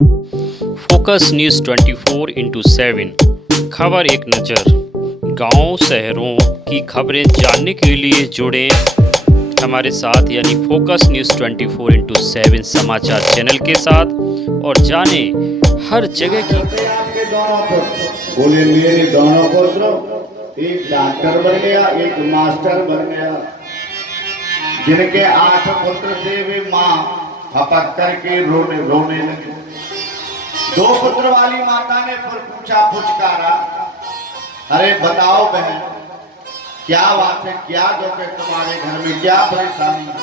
Focus news 24/7 खबर एक नज़र। गांव शहरों की खबरें जानने के लिए जुड़े हमारे साथ यानी फोकस न्यूज़ 24/7 समाचार चैनल के साथ और जाने हर जगह की आपके दोनों पुत्र बोले मेरे दोनों पुत्र एक डॉक्टर बन गया एक मास्टर बन गया। जिनके 8 पुत्र थे वे माँ हपक करके रोने लगे। 2 पुत्र वाली माता ने फिर पूछा पुचकारा, अरे बताओ बहन क्या बात है, क्या दुख है तुम्हारे घर में, क्या परेशानी है?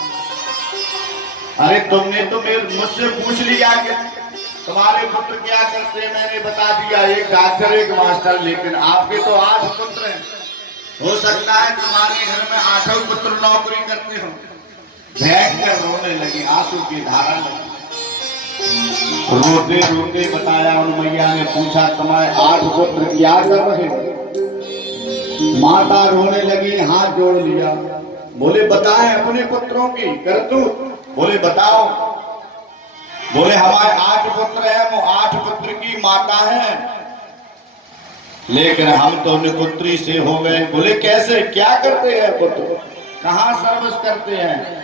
अरे तुमने तो मुझसे पूछ लिया कि तुम्हारे पुत्र क्या करते हैं, मैंने बता दिया एक डॉक्टर एक मास्टर, लेकिन आपके तो 8 पुत्र हैं। हो सकता है तुम्हारे घर में 8 पुत्र नौकरी करते हो। भयंकर रोने लगी, आंसू की धारा लगी। रोते रोते बताया उन मैया ने पूछा तुम्हारे 8 पुत्र क्या कर रहे हो? माता रोने लगी, हाथ जोड़ लिया, बोले बताएं अपने पुत्रों की करतूत, बोले बताओ। बोले हमारे 8 पुत्र हैं, वो 8 पुत्र की माता है, लेकिन हम तो निपुत्री से हो गए। बोले कैसे, क्या करते हैं पुत्र, कहाँ सर्विस करते हैं?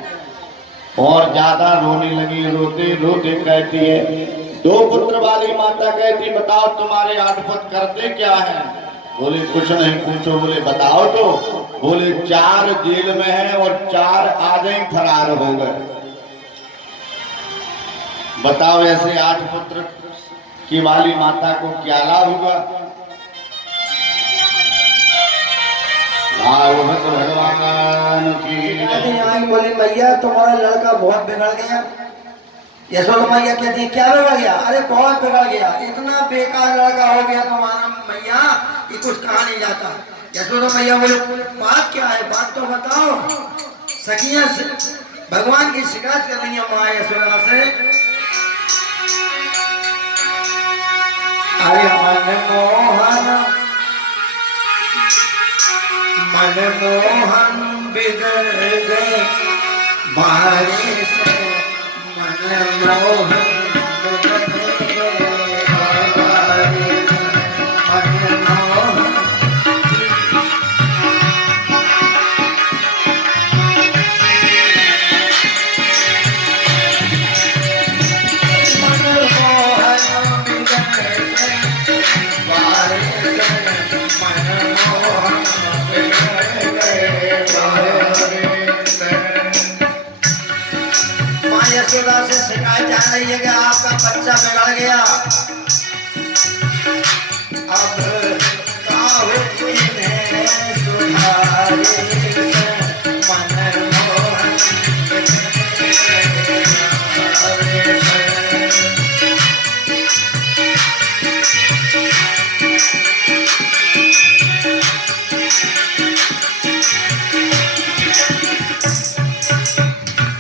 और ज्यादा रोने लगी, रोते रोते कहती है, 2 पुत्र वाली माता कहती बताओ तुम्हारे 8 पुत्र करते क्या है? बोले कुछ नहीं पूछो। बोले बताओ तो। बोले 4 जेल में हैं और 4 आज ही फरार हो गए। बताओ ऐसे 8 पुत्र की वाली माता को क्या लाभ हुआ? भगवान की बोले मैया तुम्हारा लड़का बहुत बिगड़ गया। यशोदा मैया कहती क्या बिगड़ गया? अरे बहुत बिगड़ गया, इतना बेकार लड़का हो गया तुम्हारा मैया कि कुछ कहा नहीं जाता। यशोदा मैया बोले बात क्या है, बात तो बताओ। सखियां भगवान की शिकायत कर रही है माँ यशोदा से। अरे मनमोहन बिगड़ गए बारे से, मनमोहन बिगड़ गए बारे से, मनमोहन। यशोदा से शिकायत जा रही है कि आपका बच्चा बिगड़ गया। अब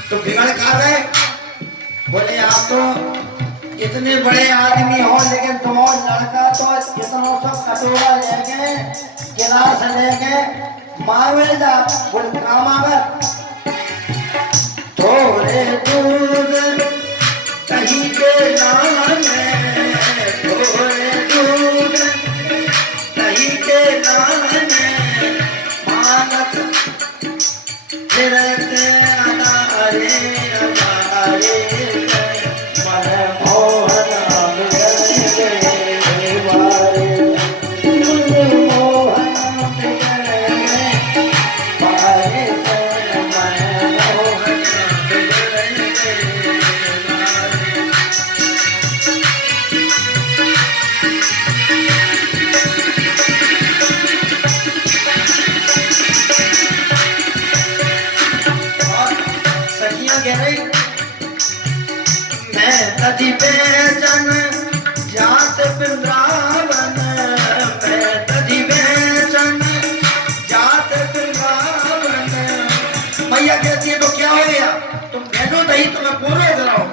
तो बिगड़ कहा रहे? बोले आप तो इतने बड़े आदमी हो, लेकिन तुम्हारा लड़का तो इतना सब कटोरा लेके गिलास लेके मावे जा। बोले काम आवे थोड़े दूध कहीं के नाम में, थोड़े दूध कहीं के नाम में, मानत फिरते अनारे अनारे। नदी बेचन जात वृंदावन, मैं नदी बेचन जात वृंदावन। मैया कहती है तो क्या हो गया, तुम भेजो दही तुम्हें पूरे कराओ।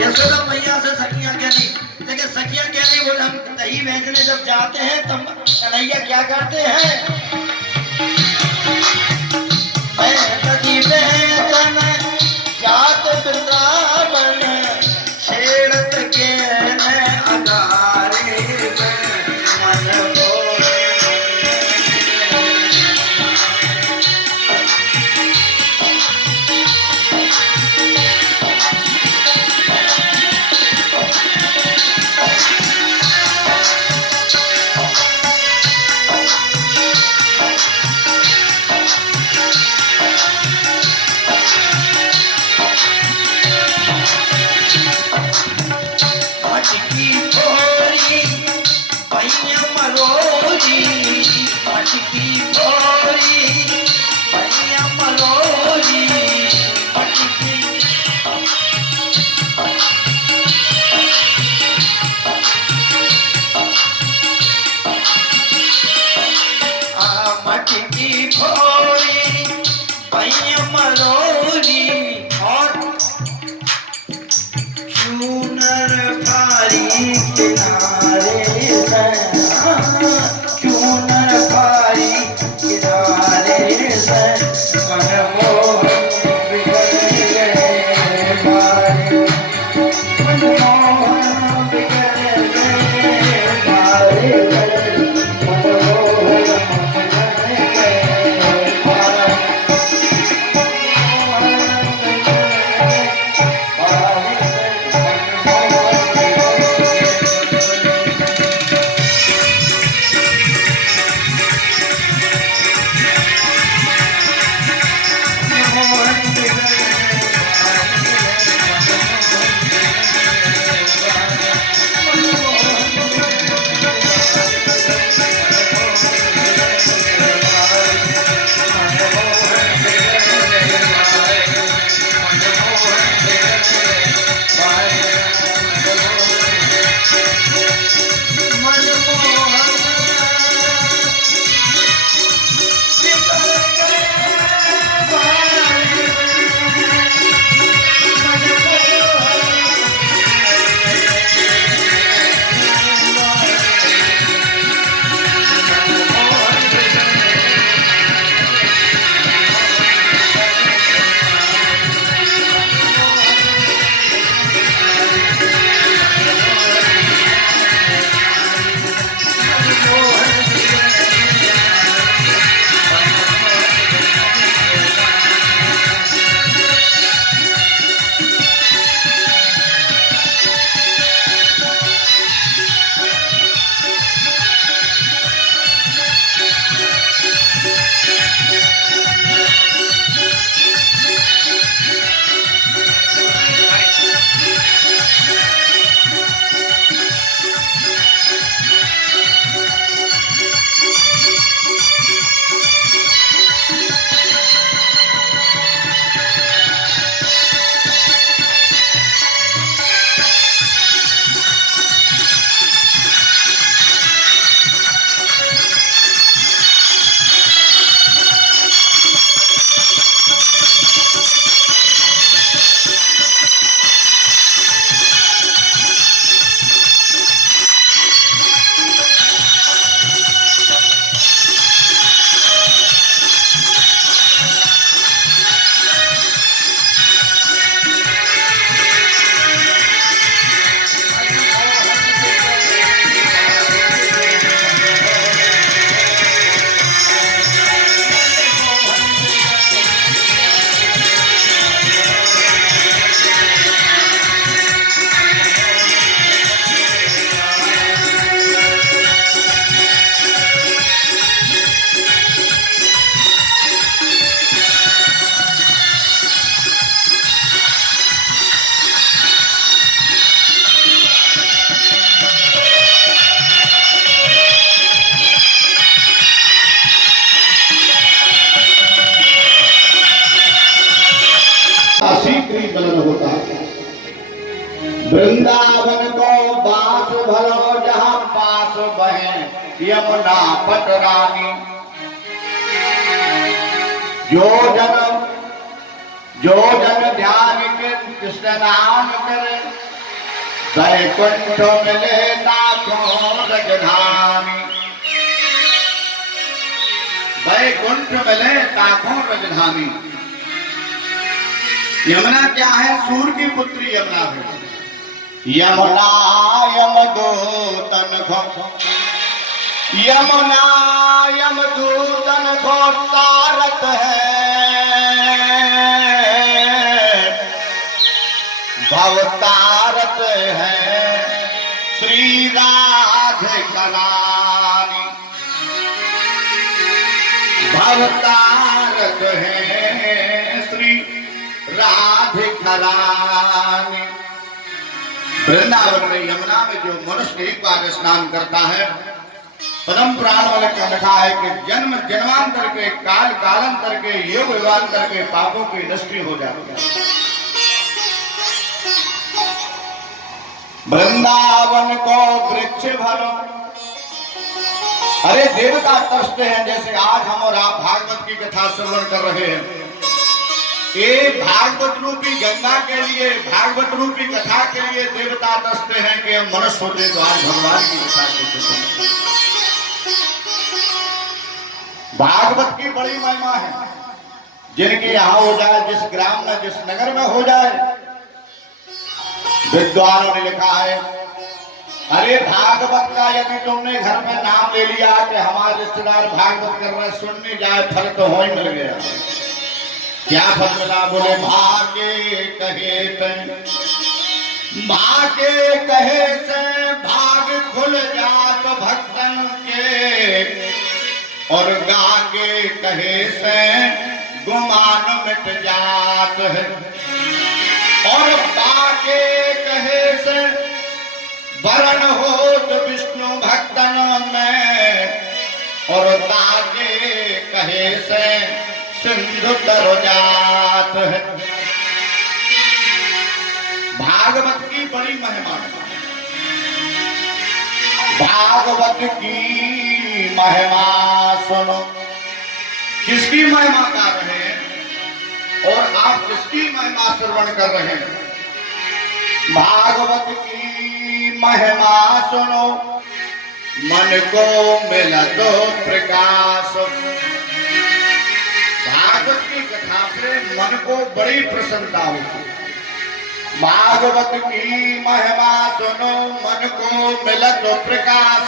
यशोदा मैया से सखियां कहती, लेकिन सखियां कह रही बोले हम दही भेजने जब जाते हैं तब कन्हैया क्या करते हैं? मैं नदी बेचन जात वृंदावन, छेड़त के खारी किनारे से चूनर खारी किनारे से मनमोहन बिगड़ गए मारे मनमोहन बिगड़ गए मारे मनमोहन बिगड़ गए मारे शीघ्र गलन होता वृंदावन को बास भलो जहाँ पास बहे यमुना पटरानी जो जन ध्यान के कृष्ण नाम करे वैकुंठ मिले नाथों रजधानी वैकुंठ मिले नाथों रजधानी। यमुना क्या है? सूर्य की पुत्री यमुना है। यमुना यमदूतन को यमुना यमदूतन को तारत है भवतारत है श्री राधिका रानी भवतारत है श्री राधिका रानी। वृंदावन में यमुना में जो मनुष्य एक बार स्नान करता है परम प्राण वाले का लिखा है कि जन्म जन्मांतर के काल कालांतर के योग युगांतर के पापों की नष्टि हो जाती है। वृंदावन को वृक्ष भलो। अरे देवता तरसते हैं, जैसे आज हम और आप भागवत की कथा श्रवण कर रहे हैं। ये भागवत रूपी गंगा के लिए, भागवत रूपी कथा के लिए देवता दसते हैं कि हम मनुष्य होते तो आज भगवान की कथा कैसे सुनते। भागवत की बड़ी महिमा है। जिनके यहाँ हो जाए, जिस ग्राम में, जिस नगर में हो जाए, विद्वानों ने लिखा है, अरे भागवत का यदि तुमने घर में नाम ले लिया कि हमारे रिश्तेदार भागवत कर रहे, सुनने जाए, फल तो हो ही मिल गया। क्या फल मिला? बोले भागे कहे पे, भागे कहे से भाग खुल जात भक्तन के, और गागे कहे से गुमान मिट जात है, और बाके कहे से वरण हो तो विष्णु भक्तन में, और ताके कहे से सिंधु तर जात है। भागवत की बड़ी महिमा है। भागवत की महिमा सुनो। किसकी महिमा गा रहे हैं और आप किसकी महिमा श्रवण कर रहे हैं? भागवत की महिमा सुनो, मन को मिला तो प्रकाश। भागवत की कथा से मन को बड़ी प्रसन्नता होती है। भागवत की महिमा सुनो, मन को मिला तो प्रकाश।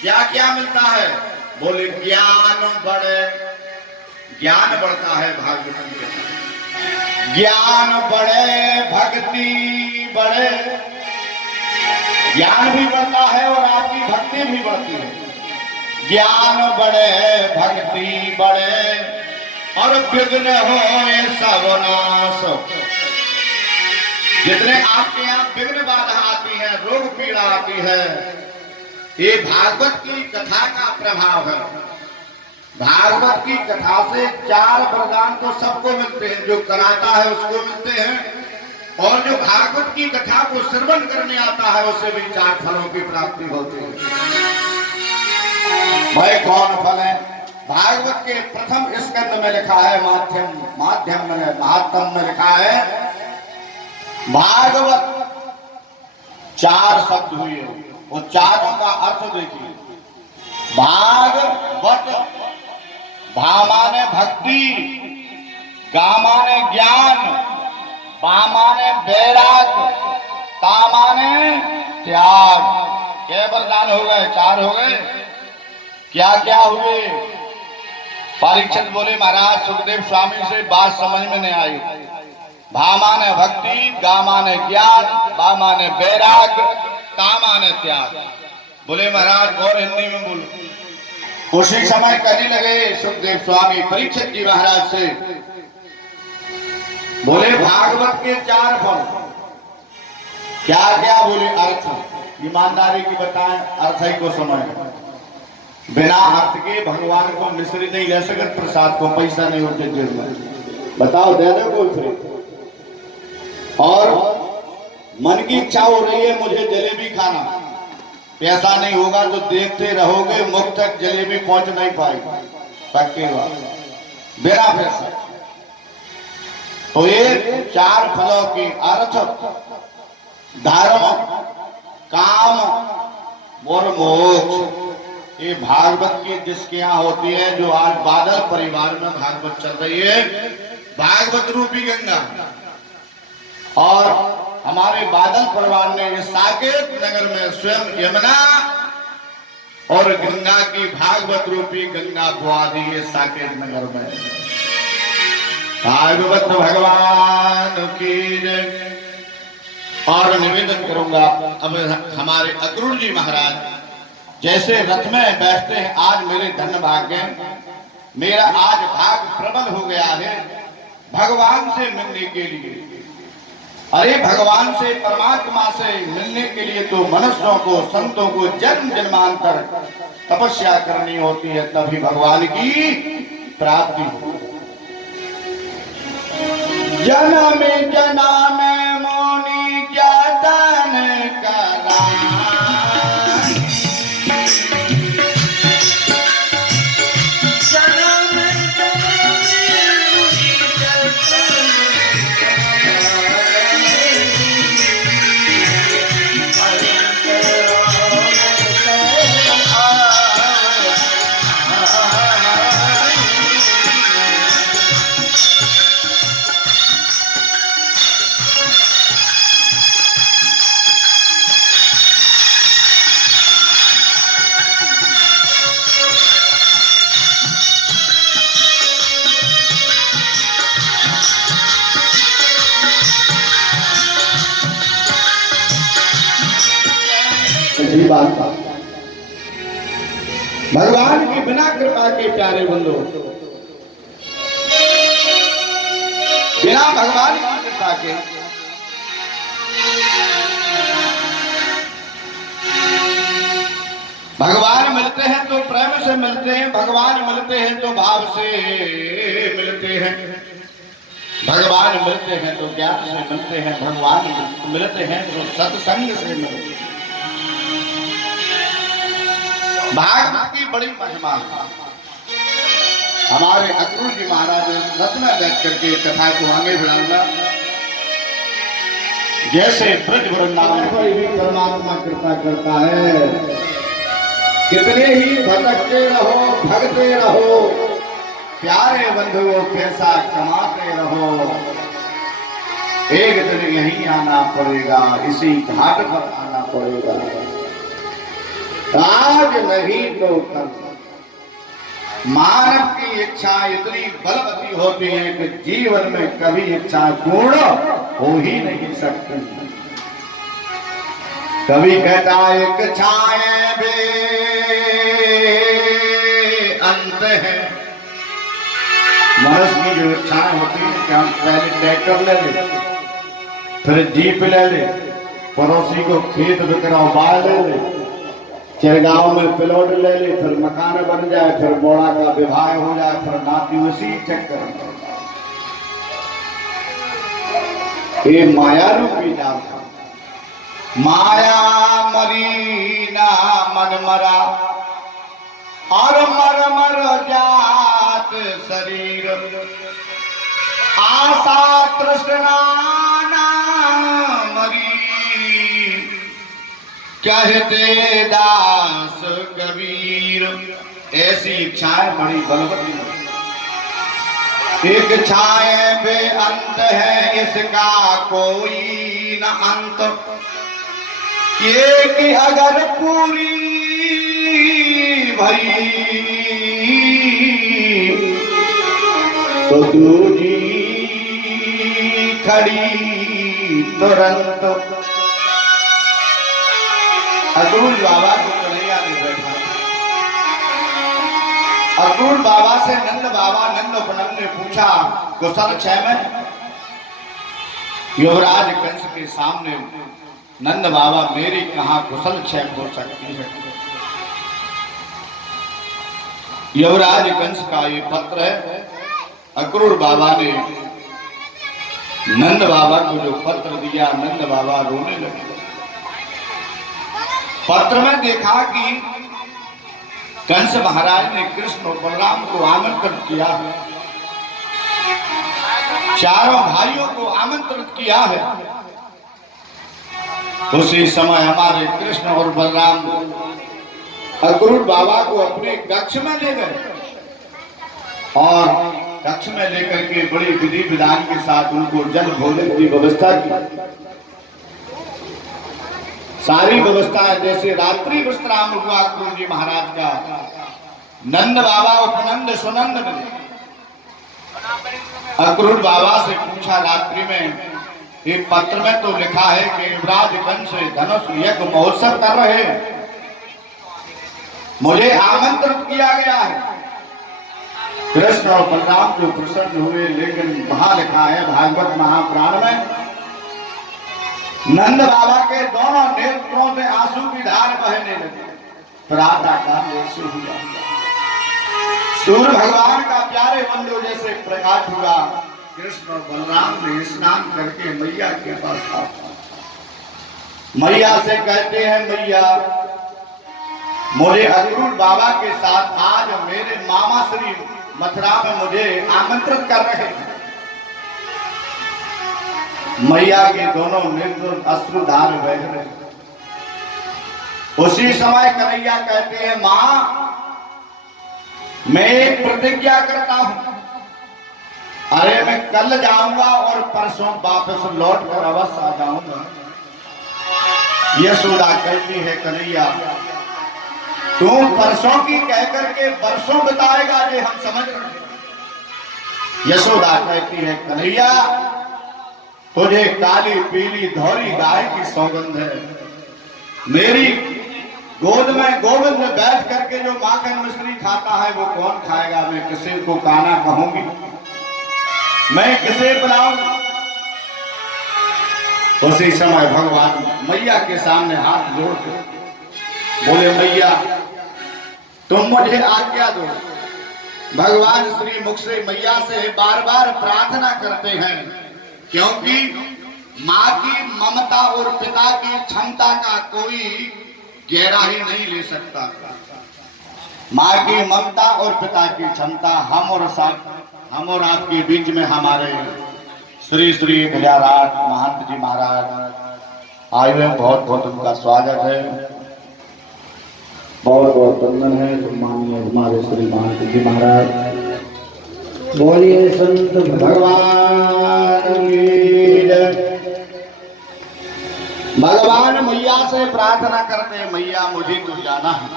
क्या क्या मिलता है? बोले ज्ञान बढ़े, ज्ञान बढ़ता है भागवत की कथा। ज्ञान बढ़े, भक्ति बढ़े, ज्ञान भी बढ़ता है और आपकी भक्ति भी बढ़ती है। ज्ञान बढ़े, भक्ति बढ़े, और विघ्न हो सब नाश। जितने आपके यहाँ विघ्न बाधा आती है, रोग पीड़ा आती है, ये भागवत की कथा का प्रभाव है। भागवत की कथा से 4 वरदान तो सबको मिलते हैं, जो कराता है उसको मिलते हैं, और जो भागवत की कथा को श्रवण करने आता है उसे भी 4 फलों की प्राप्ति होती है। भाई कौन फल है? भागवत के प्रथम स्कंद में लिखा है, माध्यम में, महात्म में लिखा है, भागवत 4 शब्द हुए, वो चारों का अर्थ देखिए। भागवत, भा माने भक्ति, गा माने ज्ञान, बा माने बैराग, ता माने त्याग। क्या वरदान हो गए? 4 हो गए। क्या क्या हुए? परीक्षित बोले, महाराज सुखदेव स्वामी से बात समझ में नहीं आई। भा माने भक्ति, गा माने ज्ञान, बा माने बैराग, ता माने त्याग। बोले महाराज और हिंदी में बोलो। उसी समय कहने लगे सुखदेव स्वामी परीक्षित जी महाराज से, बोले भागवत के 4 फल क्या क्या? बोले अर्थ। ईमानदारी की बताएं, अर्थ ही को समझ। बिना अर्थ के भगवान को मिश्री नहीं ले सकते, प्रसाद को पैसा नहीं होते जेब में। बताओ, दे दो कोई फ्री। और मन की इच्छा हो रही है मुझे जलेबी खाना, पैसा नहीं होगा तो देखते रहोगे, मुख तक जलेबी पहुंच नहीं पाएगी, पक्की बात, बिना पैसा। तो ये 4 फलों की अर्थ, धर्म, काम और मोक्ष, ये भागवत की जिसके यहाँ होती है, जो आज बादल परिवार में भागवत चल रही है, भागवत रूपी गंगा। और हमारे बादल परिवार ने इस साकेत नगर में स्वयं यमुना और गंगा की भागवत रूपी गंगा बुआ दी है साकेत नगर में। भागवत भगवान की जय। और निवेदन करूंगा, अब हमारे अक्रूर जी महाराज जैसे रथ में बैठते हैं, आज मेरे धन भाग्य, मेरा आज भाग प्रबल हो गया है भगवान से मिलने के लिए। अरे भगवान से, परमात्मा से मिलने के लिए तो मनुष्यों को, संतों को जन्म जन्मांतर तपस्या करनी होती है, तभी भगवान की प्राप्ति होती है। जन्म जन्म मोनि जतन कराई, जन्म जन्म मोनि जतन ऐसी बात था। भगवान की बिना कृपा के प्यारे बंधु, बिना भगवान की कृपा के भगवान मिलते हैं तो प्रेम से मिलते हैं, भगवान मिलते हैं तो भाव से मिलते हैं, भगवान मिलते हैं तो ज्ञान से मिलते हैं, भगवान मिलते हैं तो सत्संग से मिलते हैं। भागवत की बड़ी महिमा है। हमारे अक्रूर जी महाराज रथ में बैठ करके कथा को आगे बढ़ाऊंगा। जैसे ब्रज वृंदावन पर ही परमात्मा कृपा करता है, कितने ही भटकते रहो, भगते रहो, प्यारे बंधुओं पैसा कमाते रहो, एक दिन यहीं आना पड़ेगा, इसी घाट पर आना पड़ेगा। आज नहीं तो कल। मानव की इच्छा इतनी बलवती होती है कि जीवन में कभी इच्छा पूर्ण हो ही नहीं सकती। कभी कहता एक इच्छाएं बे अंत है। मनुष्य की जो इच्छाएं होती है कि हम पहले ट्रैक्टर ले ले, फिर जीप ले ले, पड़ोसी को खेत बिकराओ बाल ले ले, चिरगांव में प्लॉट ले ले, फिर मकान बन जाए, फिर बोड़ा का विवाह हो जाए, फिर नाती उसी चक्कर में। ये माया रूपी जाल, माया मरी ना मन मरा, और मर मर जात शरीर, आशा तृष्णा ना मरी, कहते दास कबीर। ऐसी इच्छाएं बड़ी बलवती हैं। एक इच्छाएं बेअंत है, इसका कोई न अंत, ये कि अगर पूरी भई तो दूजी खड़ी तुरंत। अक्रूर बाबा को कन्हैया ने बैठा। अक्रूर बाबा से नंद बाबा नंद उपनंद ने पूछा, कुशल क्षय में? युवराज कंस के सामने नंद बाबा, मेरी कहां कुशल क्षय हो सकती है। युवराज कंस का ये पत्र है। अक्रूर बाबा ने नंद बाबा को जो पत्र दिया, नंद बाबा रोने लगे। पत्र में देखा कि कंस महाराज ने कृष्ण और बलराम को आमंत्रित किया है, चारों भाइयों को आमंत्रित किया है। उसी समय हमारे कृष्ण और बलराम अक्रूर बाबा को अपने कक्ष में ले गए और कक्ष में लेकर के बड़ी विधि विधान के साथ उनको जल भोजन की व्यवस्था की। सारी व्यवस्था जैसे रात्रि विश्राम हुआ अक्रूर जी महाराज का, नंद बाबा उपनंद सुनंद ने अक्रूर बाबा से पूछा रात्रि में, एक पत्र में तो लिखा है कि युवराज कंस धनुष यज्ञ महोत्सव कर रहे हैं, मुझे आमंत्रित किया गया है। कृष्ण और बलराम जो प्रसन्न हुए, लेकिन वहां लिखा है भागवत महापुराण में, नंद बाबा के दोनों नेत्रों से आंसू की धार बहने लगी। प्रातःकाल ऐसे हुआ, सूर्य भगवान का प्यारे बंधु जैसे प्रकाश हुआ। कृष्ण और बलराम ने स्नान करके मैया के पास आ, मैया से कहते हैं, मैया मुझे अक्रूर बाबा के साथ आज मेरे मामा श्री मथुरा में मुझे आमंत्रित कर रहे हैं। मैया के दोनों नेत्र अश्रुधार बह रहे। उसी समय कन्हैया कहते हैं, मां मैं एक प्रतिज्ञा करता हूं, अरे मैं कल जाऊंगा और परसों वापस लौट कर अवश्य आ जाऊंगा। यशोदा कहती है, कन्हैया तू परसों की कहकर के बरसों बताएगा, ये हम समझ रहे। यशोदा कहती है, कन्हैया तुझे काली पीली धौरी गाय की सौगंध है, मेरी गोद में गोविंद में बैठ करके जो माखन मिश्री खाता है वो कौन खाएगा? मैं किसी को खाना कहूंगी? मैं किसे बुलाऊं? उसी समय भगवान मैया के सामने हाथ जोड़ के बोले, मैया तुम मुझे आज्ञा दो। भगवान श्री मुख से मैया से बार बार प्रार्थना करते हैं, क्योंकि माँ की ममता और पिता की क्षमता का कोई गहराई नहीं ले सकता। माँ की ममता और पिता की क्षमता हम और आपके बीच में हमारे श्री श्री गजाराज महंत जी महाराज आए हुए, बहुत बहुत उनका स्वागत है, बहुत बहुत वंदन है। सम्मानीय हमारे श्री महंत जी महाराज, बोलिए संत भगवान की जय। भगवान मैया से प्रार्थना करते, मैया मुझे तो जाना है,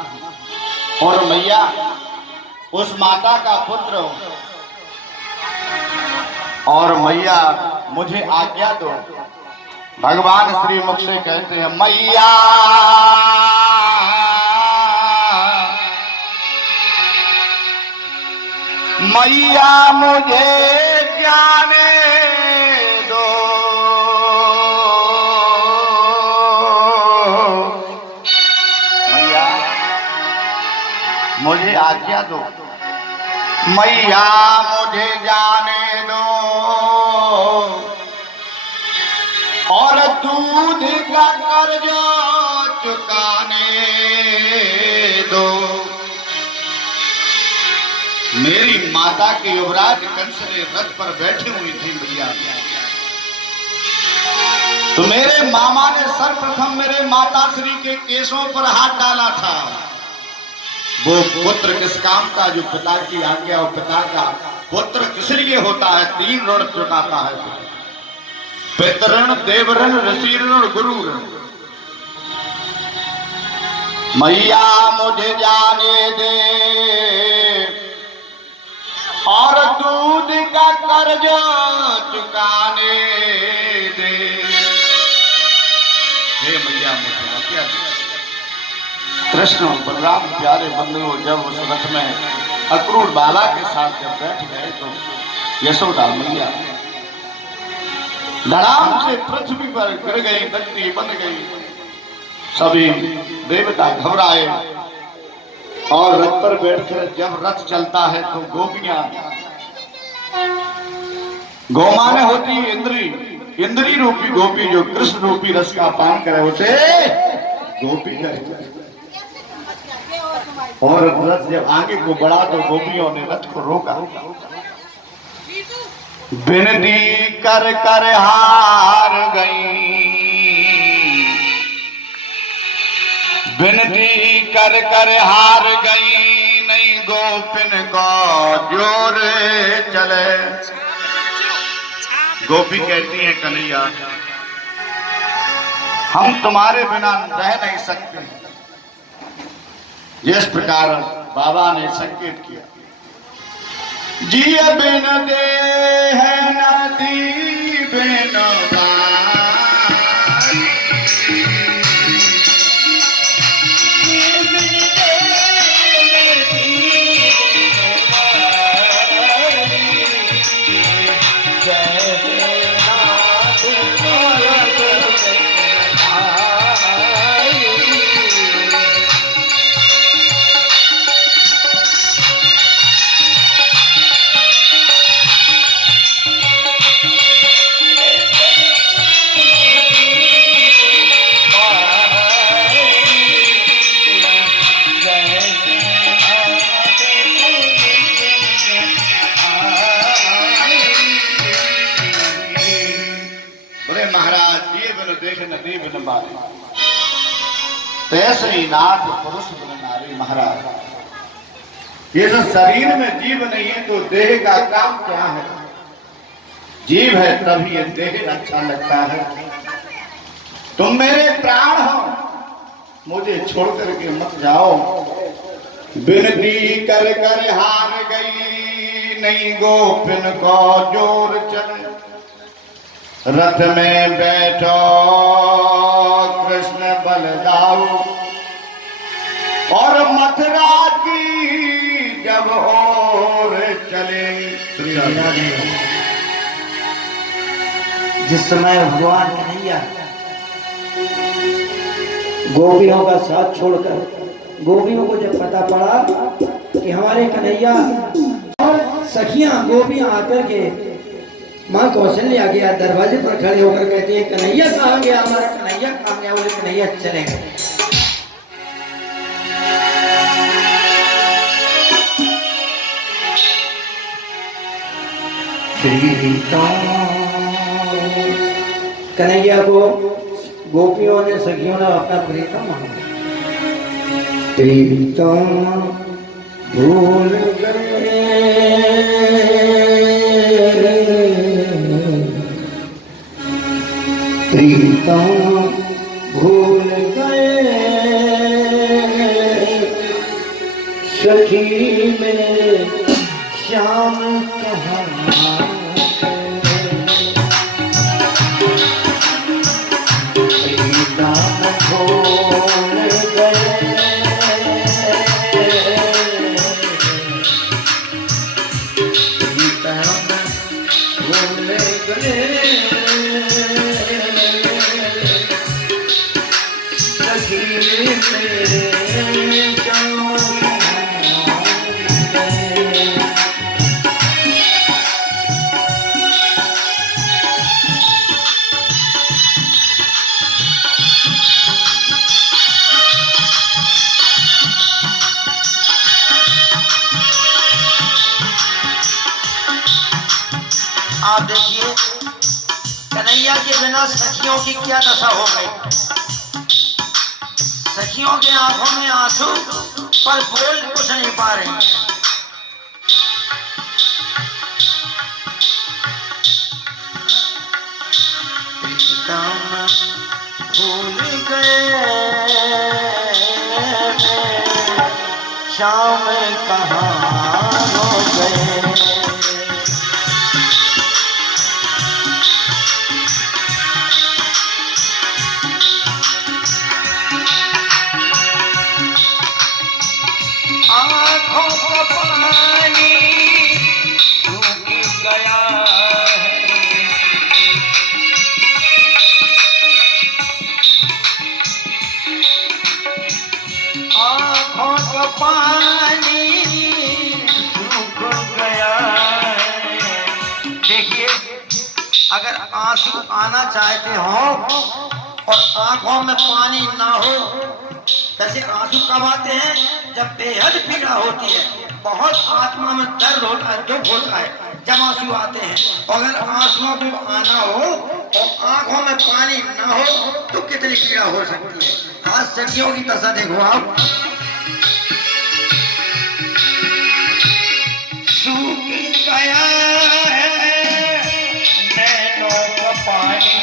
और मैया उस माता का पुत्र हो, और मैया मुझे आज्ञा दो। भगवान श्री मुख से कहते हैं, मैया मैया मुझे जाने दो, मैया मुझे आज्ञा दो, मैया मुझे जाने दो, और दूध का कर्ज चुकाने दो। मेरी माता के युवराज कंस ने रथ पर बैठी हुई थी मैया, तो मेरे मामा ने सर्वप्रथम मेरे माता श्री के केशों पर हाथ डाला था। वो पुत्र किस काम का? जो पिता की आज्ञा और पिता का पुत्र किस लिए होता है? 3 ऋण चुकाता है, पितृण, देवऋण, ऋषि ऋण और गुरु ऋण। मैया मुझे जाने दे, और दूध का कर्ज चुकाने दे। हे मैया मुझे आज्ञा दे। कृष्ण बलराम प्यारे बंधु जब उस रथ में अक्रूर बाला के साथ जब बैठ गए, तो यशोदा मैया धड़ाम से पृथ्वी पर गिर गई, धरती बन गई। सभी देवता घबराए, और रथ पर बैठकर जब रथ चलता है तो गोपियां, गोमाने होती इंद्री, इंद्री रूपी गोपी जो कृष्ण रूपी रस का पान करे उसे गोपी करे। और रथ जब आगे को बढ़ा तो गोपियों ने रथ को रोका। विनती कर कर हार गई, विनती कर कर हार गई, नहीं गोपिन को जोर चले। गोपी कहती है, कन्हैया हम तुम्हारे बिना रह नहीं सकते। जिस प्रकार बाबा ने संकेत किया, जिय बिन दे है नदी बिन नदी बिन बारी, तैसरी नाथ पुरुष बिन नारी। महाराज, ये जो शरीर में जीव नहीं है तो देह का काम क्या है? जीव है तभी ये देह अच्छा लगता है। तुम मेरे प्राण हो, मुझे छोड़ करके मत जाओ। विनती कर कर हार गई, नहीं गोपिन को जोर चले। रथ में बैठो कृष्ण बलदाऊ, और मथुरा की जब और चले। जिस समय भगवान कन्हैया गोपियों का साथ छोड़कर, गोपियों को जब पता पड़ा कि हमारे कन्हैया और सखियां गोपियां आकर के माँ कौशल्या गया दरवाजे पर खड़े होकर कहते हैं कन्हैया कहाँ गया, हमारा कन्हैया कहाँ गया। बोले कन्हैया चले गए। कन्हैया को गोपियों ने सखियों ने अपना प्रीतम माना। प्रीतम भूल गए, प्रीतम भूल गए, सखी में श्याम कहाँ आप देखिए कन्हैया के बिना सखियों की क्या दशा हो गई। सखियों के आंखों में आंसू पर बोल कुछ नहीं पा रही हैं। प्रीतम भूल गए, श्याम कहाँ हो गए। आँखों का पानी सूख गया है, आँखों का पानी सूख गया है। देखिए अगर आंसू आना चाहते हो और आँखों में पानी ना हो, जैसे आंसू कब आते हैं जब बेहद पीड़ा होती है, बहुत आत्मा में दर्द होता है, दुख होता है, जब आंसू आते हैं। अगर आंसुओं को आना हो और आंखों में पानी ना हो तो कितनी पीड़ा हो सकती है। आज सखियों की दशा देखो आप, सूख गया है नैनों का पानी,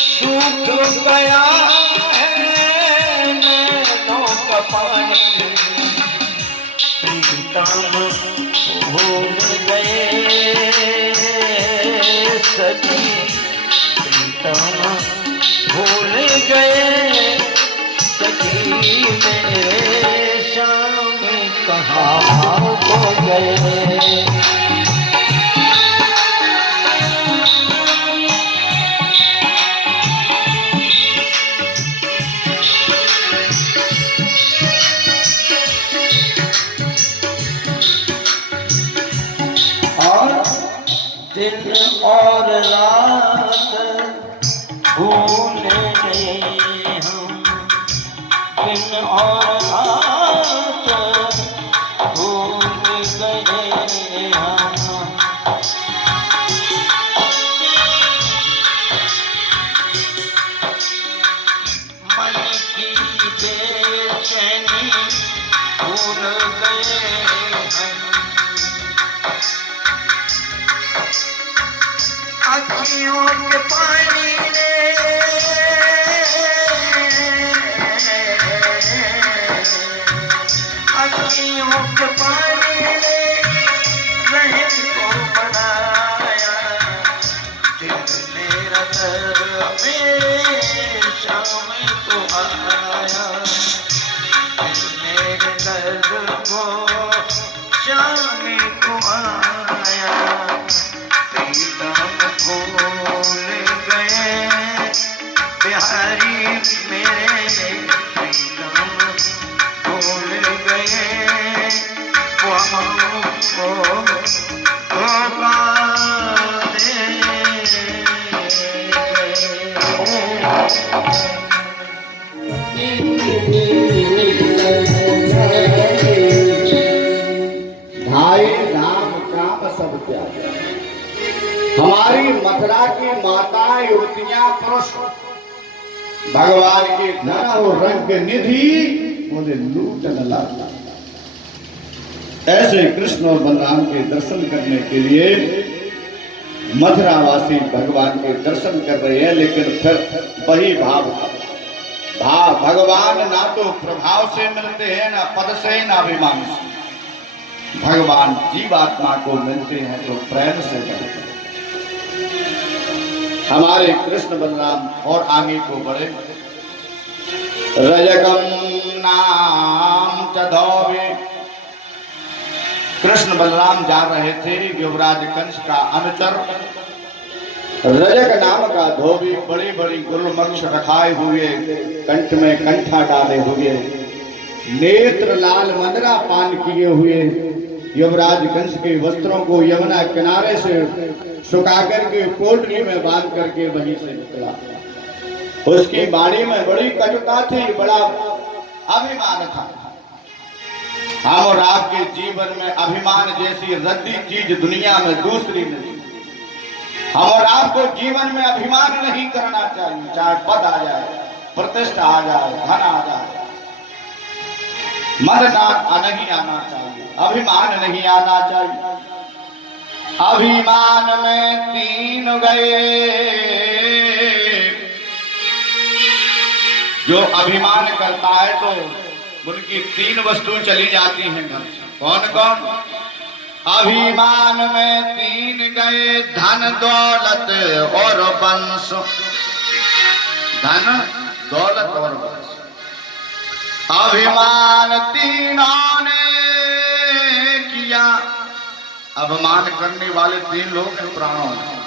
सूख गया है नैनों का पानी। प्रीतम भूल गए सखी, प्रीतम भूल गए सखी, मेरे श्याम कहाँ हो गए। दिन और रात भूल गए हम, दिन और रात भूल गए हम। मन की बेचैनी भूल गए हम, अखियों के पानी ने अखियों के पानी ने रहम को बनाया, में तो आया, मेरे दर्द को जाने को आया, प्रीतम भूल गए बिहारी मेरे, प्रीतम भूल गए वो हमको धोखा दे भाई राम काम सब त्याग। हमारी मथुरा की माताएं युवतियां पुरुष भगवान के धन और रंग निधि बोले लूटन लगा। ऐसे कृष्ण और बलराम के दर्शन करने के लिए मथुरावासी भगवान के दर्शन कर रहे हैं, लेकिन फिर वही भाव भगवान ना तो प्रभाव से मिलते हैं, ना पद से, ना अभिमान से। भगवान जीवात्मा को मिलते हैं तो प्रेम से मिलते हैं। हमारे कृष्ण बलराम और आगे को बढ़े। रजकम नाम चौबे, कृष्ण बलराम जा रहे थे। युवराज कंस का अनुचर रजक नाम का धोबी, बड़ी बड़ी गुलमक्ष रखाए हुए, कंठ में कंठा डाले हुए, नेत्र लाल मंदरा पान किए हुए, युवराज कंस के वस्त्रों को यमुना किनारे से सुखा करके पोटली में बांध करके वहीं से निकला। उसकी बाड़ी में बड़ी कटुता थी, बड़ा अभिमान था। हम और आपके जीवन में अभिमान जैसी रद्दी चीज दुनिया में दूसरी नहीं। हम और आपको जीवन में अभिमान नहीं करना चाहिए, चाहे पद आ जाए, प्रतिष्ठा आ जाए, धन आ जाए, मद नहीं आना चाहिए, अभिमान नहीं आना चाहिए। अभिमान में तीन गए, जो अभिमान करता है तो उनकी तीन वस्तुएं चली जाती हैं घर से। कौन कौन? अभिमान में तीन गए, धन दौलत और वंश। धन दौलत और वंश, अभिमान तीनों ने किया। अभिमान करने वाले तीन लोग हैं प्राणों में।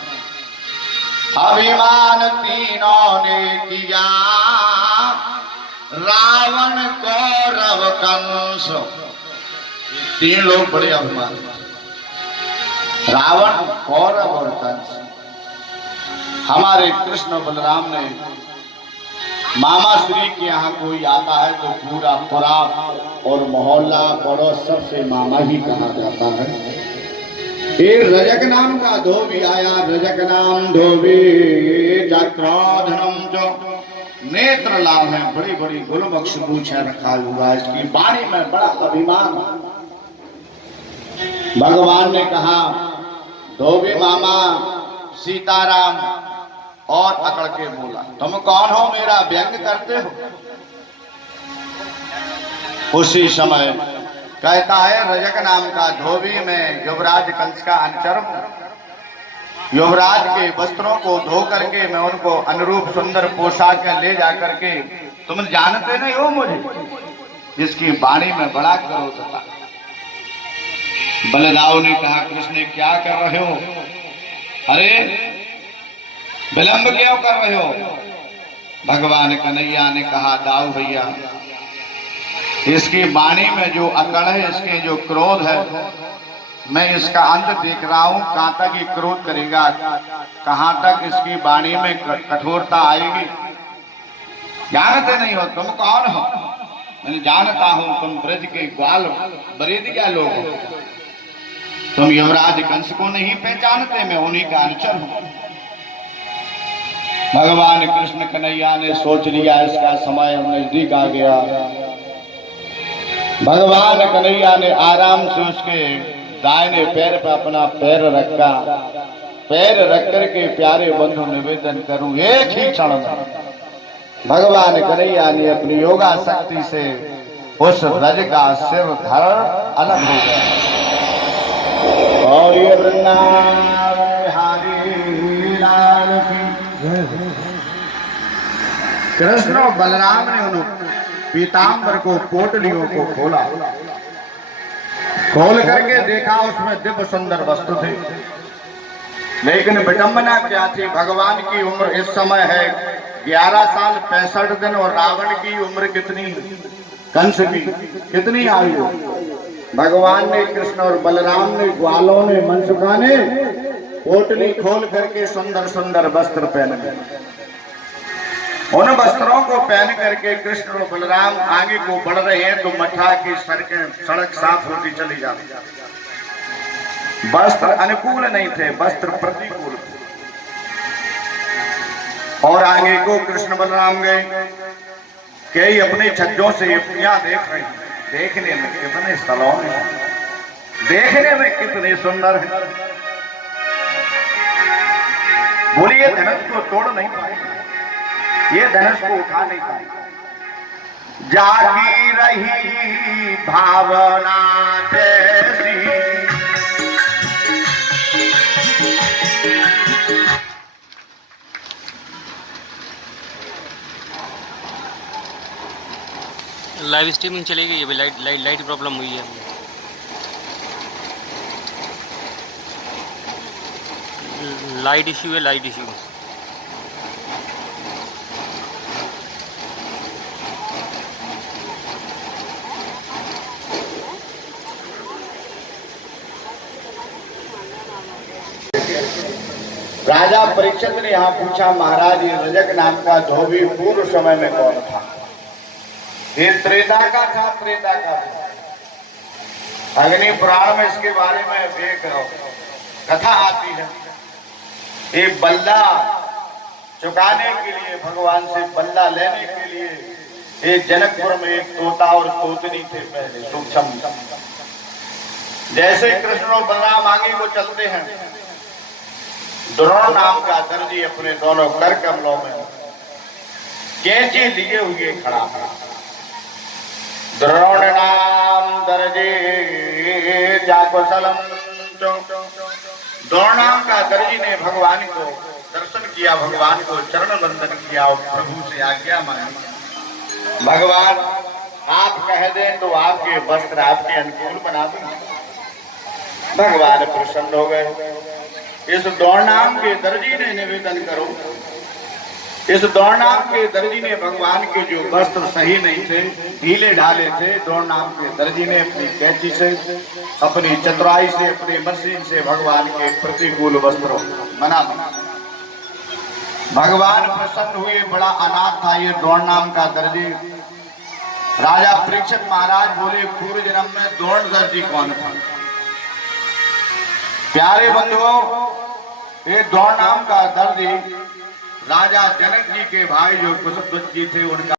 अभिमान तीनों ने किया, रावण कौरव कंस। तीन लोग बड़े अभिमान, रावण कौरव और कंस। हमारे कृष्ण बलराम ने मामा श्री के यहाँ कोई आता है तो पूरा पुरा और मोहल्ला पड़ोस सबसे मामा ही कहा जाता है। एक रजक नाम का धोबी आया, रजक नाम धोबी, चक्रोधनम जो नेत्र लाल है, बड़ी बड़ी गुलमक्ष पूछे रखा हुआ, इसकी बाणी में बड़ा अभिमान। भगवान ने कहा, धोबी मामा सीताराम, और अकड़ के बोला, तुम कौन हो, मेरा व्यंग करते हो? उसी समय कहता है, रजक नाम का धोबी में युवराज कंस का अनुचर हूं। युवराज के वस्त्रों को धो करके मैं उनको अनुरूप सुंदर पोशाक ले जा करके, तुम जानते नहीं हो मुझे, जिसकी वाणी में बड़ा क्रोध था। बलदाऊ ने कहा, कृष्ण क्या कर रहे हो? अरे विलंब क्यों कर रहे हो? भगवान कन्हैया ने कहा, दाऊ भैया, इसकी वाणी में जो अकड़ है, इसके जो क्रोध है, मैं इसका अंत देख रहा हूं। कहां तक ये क्रोध करेगा, कहां तक इसकी वाणी में कठोरता आएगी। जानते नहीं हो, तुम कौन हो? मैंने जानता हूं, तुम ब्रज के ग्वाल बरेदिया लोग हो। तुम युवराज कंस को नहीं पहचानते, मैं उन्हीं का अनुचर हूं। भगवान कृष्ण कन्हैया ने सोच लिया, इसका समय नजदीक आ गया। भगवान कन्हैया ने आराम से उसके दाहिने पैर पर अपना पैर रखा। पैर रख करके, प्यारे बंधु निवेदन करूं, एक ही क्षण में भगवान कन्हैया ने अपनी योगा शक्ति से उस रज का सिर धड़ अलग हो गया। और ये वृंदावन हरि लाल की कृष्ण और बलराम ने उन पीताम्बर को, पोटलियों को खोला। खोल करके देखा, उसमें दिव्य सुंदर वस्त्र थे। लेकिन विडंबना क्या थी, भगवान की उम्र इस समय है 11 साल 65 दिन, और रावण की उम्र कितनी, कंस की कितनी आयु। भगवान ने, कृष्ण और बलराम ने, ग्वालों ने, मनसुखा ने पोटली खोल करके सुंदर सुंदर वस्त्र पहने। उन वस्त्रों को पहन करके कृष्ण और बलराम आगे को बढ़ रहे हैं तो मठा की सड़क साफ होती चली जाती। वस्त्र अनुकूल नहीं थे, वस्त्र प्रतिकूल थे। और आगे को कृष्ण बलराम गए, कई अपने छज्जों से युवतियां देख रही हैं। देखने में कितने सलोने हैं, देखने में कितने सुंदर हैं। बोली ये धनुष को तोड़ नहीं पाएंगे, ये धनुष को उठा नहीं पाएंगे। जागी रही भावना जैसी, लाइव स्ट्रीमिंग चलेगी, अभी लाइट प्रॉब्लम हुई है। लाइट इश्यू है, लाइट इश्यू। राजा परीक्षित ने यहाँ पूछा, महाराज ये रजक नाम का धोबी पूर्व समय में कौन था? ये त्रेता का था, त्रेता का था। अग्नि पुराण में इसके बारे में एक कथा आती है। ये बल्ला चुकाने के लिए, भगवान से बल्ला लेने के लिए, एक जनकपुर में एक तोता और तोतनी थे पहले, सूक्ष्म। जैसे कृष्ण और बलराम आगे को चलते हैं, द्रोण नाम का दर्जी अपने दोनों कर कमलों में कैंची लिए हुए खड़ा था। द्रोण नाम दर्जी जाकुशलम। द्रोण नाम का दर्जी ने भगवान को दर्शन किया, भगवान को चरण वंदन किया और प्रभु से आज्ञा मांगी, भगवान आप कह दें तो आपके वस्त्र आपके अनुकूल बना दूं। भगवान प्रसन्न हो गए। इस द्रोण नाम के दर्जी ने निवेदन करो, इस द्रोण नाम के दर्जी ने भगवान के जो वस्त्र सही नहीं थे, ढीले ढाले थे, द्रोण नाम के दर्जी ने अपनी कैंची से, अपनी चतुराई से, अपनी मशीन से भगवान के प्रतिकूल वस्त्र बना। भगवान प्रसन्न हुए, बड़ा अनाथ था ये द्रोण नाम का दर्जी। राजा परीक्षित महाराज बोले, पूर्व जन्म में द्रोण दर्जी कौन था? प्यारे बंधुओं, ये द्रोण नाम का दर्जी राजा जनक जी के भाई जो कुशध्वज जी थे, उनका